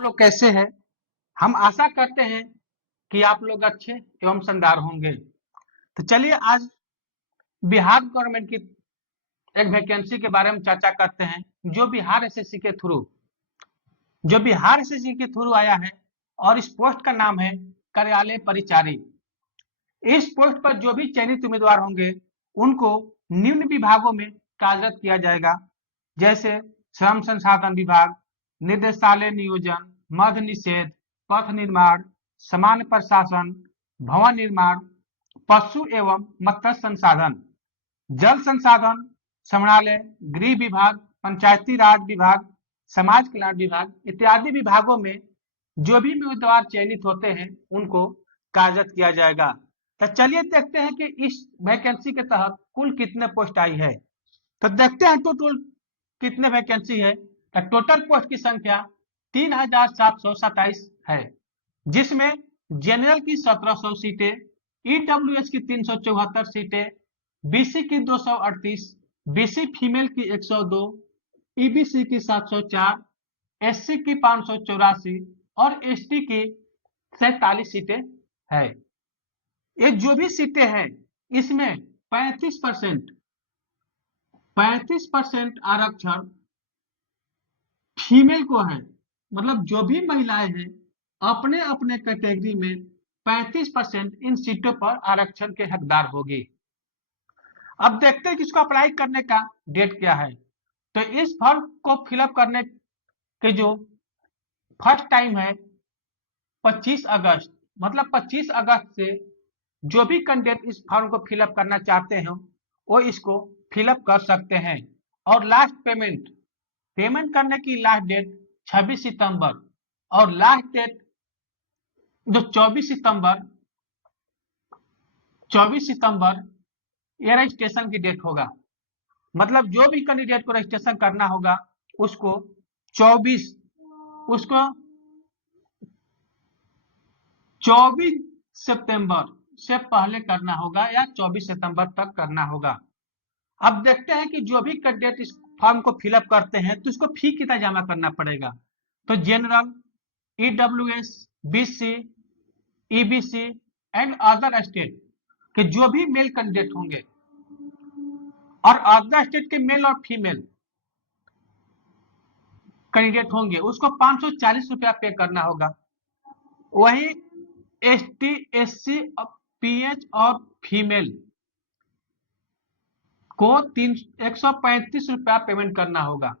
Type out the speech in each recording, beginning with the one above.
लोग कैसे हैं? हम आशा करते हैं कि आप लोग अच्छे एवं शानदार होंगे। तो चलिए आज बिहार गवर्नमेंट की एक वैकेंसी के बारे में चर्चा करते हैं, जो बिहार एसएससी के थ्रू आया है और इस पोस्ट का नाम है कार्यालय परिचारी। इस पोस्ट पर जो भी चयनित उम्मीदवार होंगे उनको निम्न विभागों में कार्यरत किया जाएगा, जैसे श्रम संसाधन विभाग, निदेशालय नियोजन, मद्य निषेध, पथ निर्माण, सामान्य प्रशासन, भवन निर्माण, पशु एवं मत्स्य संसाधन, जल संसाधन, समणालय, गृह विभाग, पंचायती राज विभाग, समाज कल्याण विभाग इत्यादि विभागों में जो भी उम्मीदवार चयनित होते हैं उनको कार्यरत किया जाएगा। तो चलिए देखते हैं कि इस वैकेंसी के तहत कुल कितने पोस्ट आई है। तो देखते हैं टोटल कितने वैकेंसी है। तो टोटल पोस्ट की संख्या 3727 है, जिसमें जनरल की 1700 सीटें, ईडब्ल्यूएस की 374 सीटें, बीसी की 238, बीसी फीमेल की 102, ईबीसी की 704, एससी की 584 और एसटी की 47 सीटें है। ये जो भी सीटें हैं इसमें 35% आरक्षण फीमेल को है। मतलब जो भी महिलाएं हैं अपने अपने कैटेगरी में 35% इन सीटों पर आरक्षण के हकदार होगी। अब देखते हैं कि इसको अप्लाई करने का डेट क्या है। तो इस फॉर्म को फिलअप करने के जो फर्स्ट टाइम है 25 अगस्त, मतलब 25 अगस्त से जो भी कैंडिडेट इस फॉर्म को फिलअप करना चाहते हैं वो इसको फिलअप कर सकते हैं। और लास्ट पेमेंट करने की लास्ट डेट 26 सितंबर और लास्ट डेट जो 24 सितंबर ये रजिस्ट्रेशन की डेट होगा। मतलब जो भी कैंडिडेट को रजिस्ट्रेशन करना होगा उसको 24 सितंबर से पहले करना होगा या 24 सितंबर तक करना होगा। अब देखते हैं कि जो भी कैंडिडेट इस फॉर्म को फिलअप करते हैं तो उसको फी कितना जमा करना पड़ेगा। तो general, EWS, BC, EBC and other state के जो भी मेल कैंडिडेट होंगे और अदर स्टेट के मेल और फीमेल कैंडिडेट होंगे उसको 540 रुपया पे करना होगा। वही एसटी, एससी, पीएच और फीमेल को 135 रुपया पेमेंट करना होगा।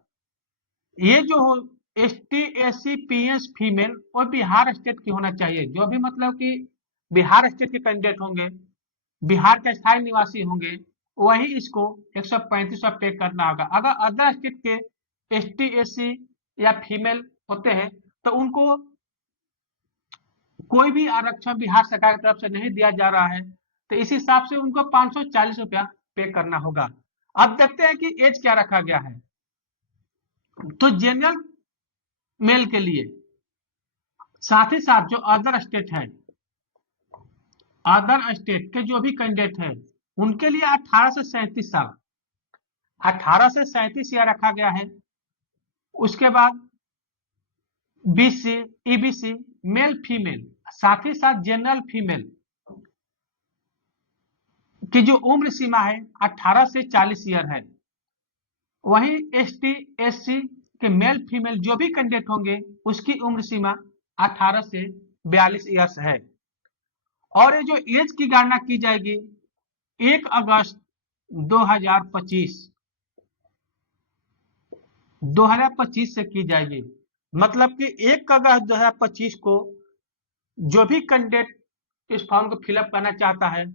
ये जो हो एसटी, एससी, पीएच, फीमेल और बिहार स्टेट की होना चाहिए। जो भी मतलब कि बिहार स्टेट के कैंडिडेट होंगे, बिहार के स्थायी निवासी होंगे, वही इसको 135 पे करना होगा। अगर अदर स्टेट के एसटी, एससी या फीमेल होते हैं तो उनको कोई भी आरक्षण बिहार सरकार की तरफ से नहीं दिया जा रहा है, तो इस हिसाब से उनको 540 रुपया पे करना होगा। अब देखते हैं कि एज क्या रखा गया है। तो जनरल मेल के लिए साथ ही साथ जो अदर स्टेट है, अदर स्टेट के जो भी कैंडिडेट है उनके लिए 18 से 37 साल, 18 से 37 ईयर रखा गया है। उसके बाद बीसी, ईबीसी, मेल फीमेल, साथ ही साथ जनरल फीमेल की जो उम्र सीमा है 18 से 40 ईयर है। वहीं एसटी, एससी के मेल फीमेल जो भी कैंडिडेट होंगे उसकी उम्र सीमा 18 से 42 ईयर्स है। और ये जो एज की गणना की जाएगी 1 अगस्त 2025 से की जाएगी। मतलब कि 1 अगस्त 2025 को जो भी कैंडिडेट इस फॉर्म को फिलअप करना चाहता है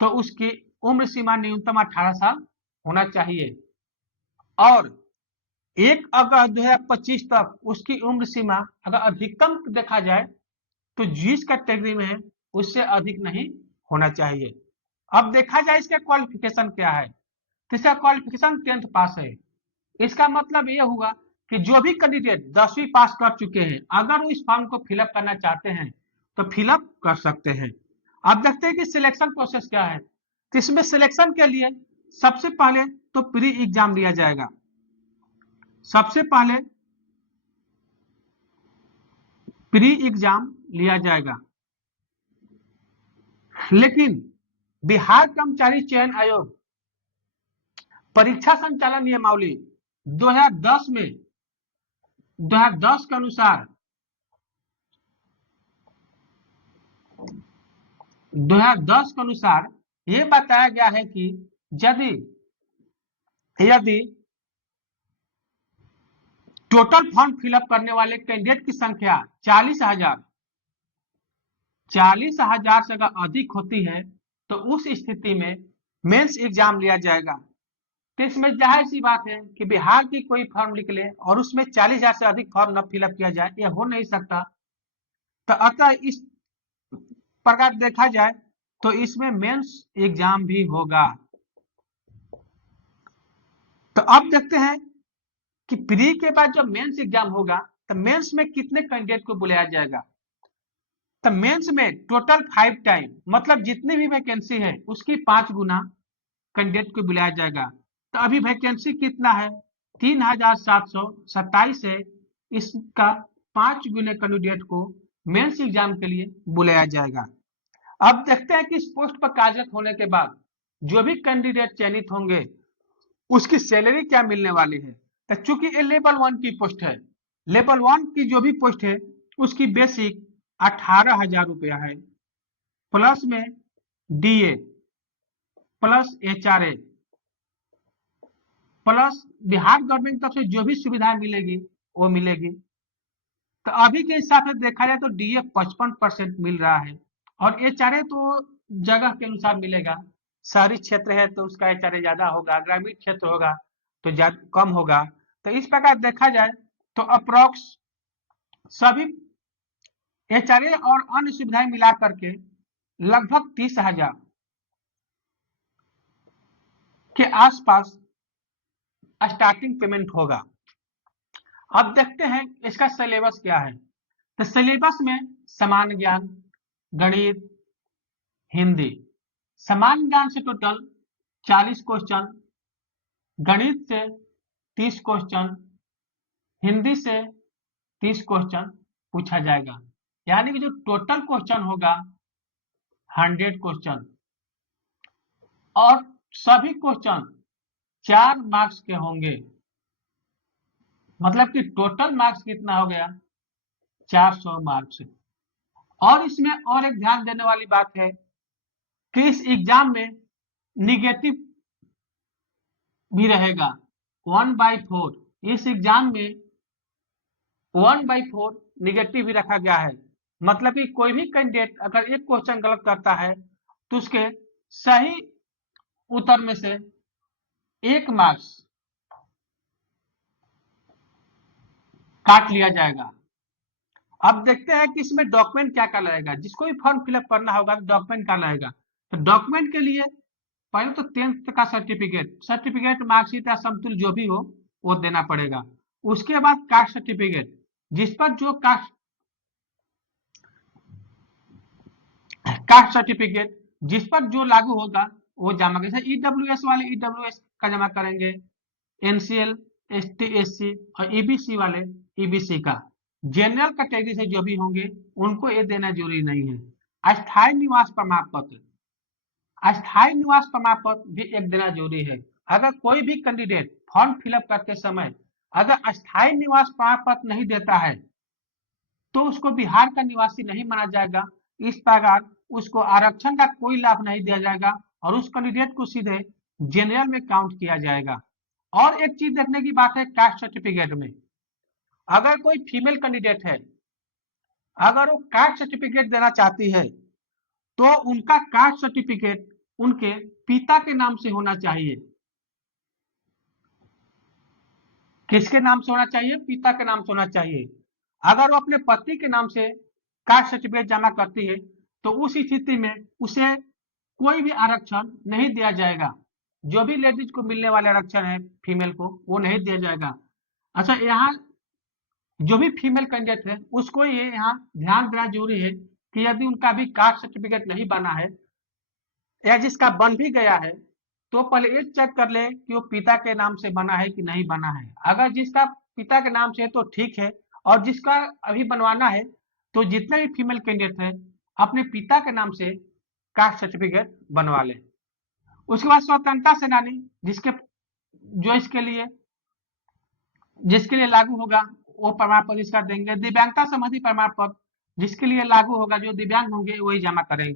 तो उसकी उम्र सीमा न्यूनतम 18 साल होना चाहिए और 1 अगस्त 2025 तक उसकी उम्र सीमा अगर अधिकतम देखा जाए तो जिस कैटेगरी में है उससे अधिक नहीं होना चाहिए। अब देखा जाए इसका क्वालिफिकेशन क्या है, तो इसका क्वालिफिकेशन 10th पास है। इसका मतलब ये हुआ कि जो भी कैंडिडेट 10वीं पास कर चुके हैं अगर वो इस फॉर्म को फिलअप करना चाहते हैं तो फिलअप कर सकते हैं। अब देखते हैं कि सिलेक्शन प्रोसेस क्या है। तो इसमें सिलेक्शन के लिए सबसे पहले तो प्री एग्जाम लिया जाएगा। सबसे पहले प्री एग्जाम लिया जाएगा। लेकिन बिहार कर्मचारी चयन आयोग परीक्षा संचालन नियमावली 2010 में 2010 के अनुसार 2010 के अनुसार ये बताया गया है कि यदि टोटल फॉर्म फिलअप करने वाले कैंडिडेट की संख्या 40,000 से अगर अधिक होती है तो उस स्थिति में मेंस एग्जाम लिया जाएगा। तो इसमें जाहिर सी बात है कि बिहार की कोई फॉर्म निकले और उसमें 40,000 से अधिक फॉर्म न फिलअप किया जाए, यह हो नहीं सकता। तो अतः इस प्रकार देखा जाए तो इसमें मेंस एग्जाम भी होगा। तो अब देखते हैं कि प्री के बाद जब मेंस एग्जाम होगा तो मेंस में कितने कैंडिडेट को बुलाया जाएगा। तो मेंस में टोटल 5 टाइम, मतलब जितनी भी वैकेंसी है उसकी 5 गुना कैंडिडेट को बुलाया जाएगा। तो अभी वैकेंसी कितना है, 3,727 है। इसका 5 गुने कैंडिडेट को मेंस एग्जाम के लिए बुलाया जाएगा। अब देखते हैं कि इस पोस्ट पर कार्यरत होने के बाद जो भी कैंडिडेट चयनित होंगे उसकी सैलरी क्या मिलने वाली है। तो चूंकि ये लेवल 1 की पोस्ट है, लेवल 1 की जो भी पोस्ट है उसकी बेसिक 18,000 रुपया है, प्लस में DA plus HRA plus Bihar government तरफ से जो भी सुविधाएं मिलेगी वो मिलेगी। तो अभी के हिसाब से देखा जाए तो डीए 55% मिल रहा है और एचआरए तो जगह के अनुसार मिलेगा। शहरी क्षेत्र है तो उसका एचआरए ज्यादा होगा, ग्रामीण क्षेत्र होगा तो कम होगा। तो इस प्रकार देखा जाए तो अप्रोक्स सभी एचआरए और अन्य सुविधाएं मिला करके लगभग 30,000 के आसपास स्टार्टिंग पेमेंट होगा। अब देखते हैं इसका सिलेबस क्या है। तो सिलेबस में सामान्य ज्ञान, गणित, हिंदी। सामान्य ज्ञान से टोटल 40 क्वेश्चन, गणित से 30 क्वेश्चन, हिंदी से 30 क्वेश्चन पूछा जाएगा। यानी कि जो टोटल क्वेश्चन होगा 100 क्वेश्चन और सभी क्वेश्चन 4 मार्क्स के होंगे। मतलब कि टोटल मार्क्स कितना हो गया, 400 मार्क्स। और इसमें और एक ध्यान देने वाली बात है कि इस एग्जाम में निगेटिव भी रहेगा 1/4। इस एग्जाम में 1/4 निगेटिव भी रखा गया है। मतलब कि कोई भी कैंडिडेट अगर एक क्वेश्चन गलत करता है तो उसके सही उत्तर में से 1 मार्क्स काट लिया जाएगा। अब देखते हैं कि इसमें डॉक्यूमेंट क्या क्या लगेगा। जिसको भी फॉर्म फिलअप करना होगा तो डॉक्यूमेंट क्या लगेगा। तो डॉक्यूमेंट के लिए पहले तो 10th का सर्टिफिकेट मार्कशीट या समतुल्य जो भी हो वो देना पड़ेगा। उसके बाद कास्ट सर्टिफिकेट, जिस पर जो कास्ट सर्टिफिकेट जिस पर जो लागू होगा वो जमा करेंगे। ईडब्ल्यूएस वाले ईडब्ल्यूएस का जमा करेंगे, एनसीएल, एसटी, एससी और ईबीसी वाले ईबीसी का। जनरल कैटेगरी से जो भी होंगे उनको ये देना जरूरी नहीं है। अस्थायी निवास प्रमाण पत्र, अस्थायी निवास प्रमाण पत्र भी एक देना जरूरी है। अगर कोई भी कैंडिडेट फॉर्म फिलअप करते समय अगर अस्थायी निवास प्रमाण पत्र नहीं देता है तो उसको बिहार का निवासी नहीं माना जाएगा। इस प्रकार उसको आरक्षण का कोई लाभ नहीं दिया जाएगा और उस कैंडिडेट को सीधे जनरल में काउंट किया जाएगा। और एक चीज देखने की बात है कास्ट सर्टिफिकेट में, अगर कोई फीमेल कैंडिडेट है अगर वो कास्ट सर्टिफिकेट देना चाहती है तो उनका कास्ट सर्टिफिकेट उनके पिता के नाम से होना चाहिए। किसके नाम से होना चाहिए, पिता के नाम से होना चाहिए। अगर वो अपने पति के नाम से कास्ट सर्टिफिकेट जमा करती है तो उस स्थिति में उसे कोई भी आरक्षण नहीं दिया जाएगा। जो भी लेडीज को मिलने वाले आरक्षण है फीमेल को वो नहीं दिया जाएगा। अच्छा, यहाँ जो भी फीमेल कैंडिडेट है उसको ये यहाँ ध्यान देना जरूरी है कि यदि उनका भी कास्ट सर्टिफिकेट नहीं बना है या जिसका बन भी गया है तो पहले ये चेक कर ले कि वो पिता के नाम से बना है कि नहीं बना है। अगर जिसका पिता के नाम से है तो ठीक है और जिसका अभी बनवाना है तो जितने भी फीमेल कैंडिडेट हैं अपने पिता के नाम से कास्ट सर्टिफिकेट बनवा लें। उसके बाद स्वतंत्रता सेनानी जिसके लिए लागू होगा वो प्रमाण पत्र इसका देंगे। दिव्यांगता संबंधी प्रमाण पत्र जिसके लिए लागू होगा, जो दिव्यांग होंगे वही जमा करेंगे।